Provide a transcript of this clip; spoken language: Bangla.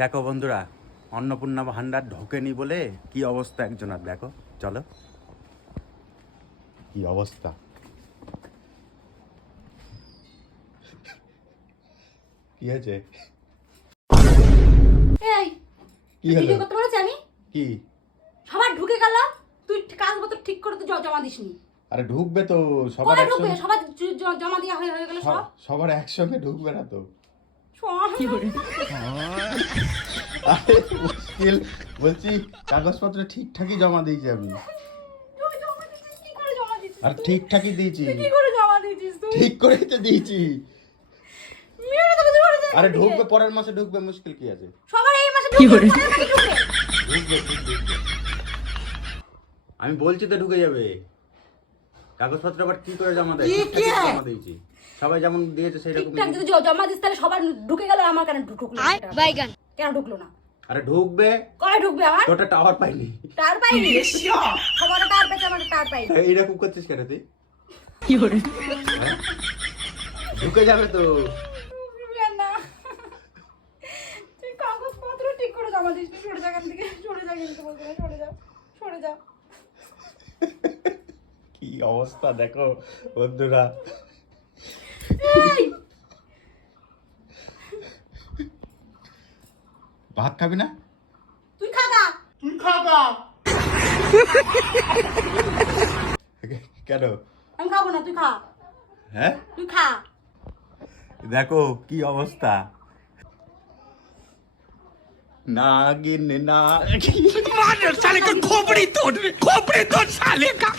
দেখো বন্ধুরা, অন্নপূর্ণা ভান্ডার ঢোকেনি বলে কি অবস্থা একজনের। দেখো, চলো কি অবস্থা। কি হয়েছে? এই কি হলো? ভিডিও করতে বলেছি আমি। কি? সবার ঢুকে গেল, তুই কাগজপত্র ঠিক করে তো জমা দিসনি। আরে ঢুকবে তো, সবার কোথায় ঢুকবে? একসঙ্গে। সবার জমা দেওয়া হয়ে গেল সব। সবার একসঙ্গে ঢুকবে না তো। কি করে? আরে মুশকিল, বলছি কাগজপত্র ঠিকঠাকই জমা দিয়েছি আমি। তুই জমা দিছিস কি করে? জমা দিছিস আর তুই? ঠিকঠাকই দিয়েছি। তুই কি করে জমা দিছিস তুই? ঠিক করেই তো দিয়েছি। মেরে দেবো জোরে জোরে। আরে ঢুকবে, পরের মাসে ঢুকবে, মুশকিল কি আছে? সবার এই মাসে ঢুকবে, পরের মাসে ঢুকবে। ঢুকবে, ঠিক ঢুকবে। আমি বলছি তো ঢুকে যাবে। কাগজপত্র আবার কি করে জমা দেয়? ঠিকঠাকই জমা দিয়েছি। সবাই যেমন দিয়েছে সেই রকম। ঠিকঠাক যদি জমা দিস তাহলে সবার ঢুকে গেল, আমার কেন ঢুকলো না? বাইগান কেন ঢুকলো না? আরে ঢুকবে, কবে ঢুকবে আমার? তোটা টাওয়ার পাইনি। টার পাইনি। সবার টার পেছে, আমার টার পাইনি। এইরকম করছিস কেন তুই? কি করে? হ্যাঁ? ঢুকে যাবে তো। না, তুই কাগজপত্র ঠিক করে জমা দিস। সরে যা এখান থেকে, সরে যা, কিন্তু বলতে না, সরে যা, সরে যা। কি অবস্থা দেখো বন্ধুরা। এই, ভাত খাবি না? তুই খাগা। কেন? আমি খাবো না, তুই খা। হ্যাঁ, তুই খা। দেখো কি অবস্থা। नागिन ना मार साले का खोपड़ी तोड़ साले का